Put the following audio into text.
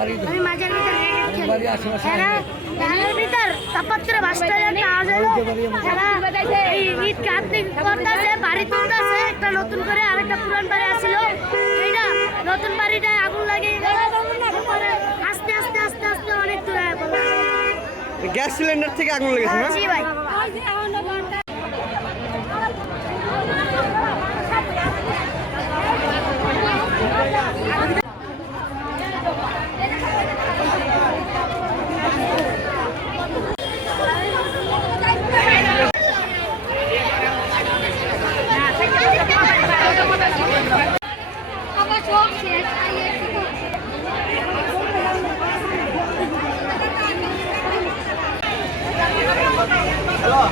আমি মাঝের ভিতর ধানের ভিতর তাপত্রে বাসটা আওয়াজ হলো এই ইট কাটতে করতেছে বাড়ি তুলতেছে একটা নতুন করে আরেকটা পুরান বাড়ি আসছিল এইটা নতুন বাড়িটায় আগুন লাগে আস্তে আস্তে আস্তে আস্তে অনেক দূরে গ্যাস সিলিন্ডার থেকে আগুন লেগেছে না? জি ভাই। হ্যালো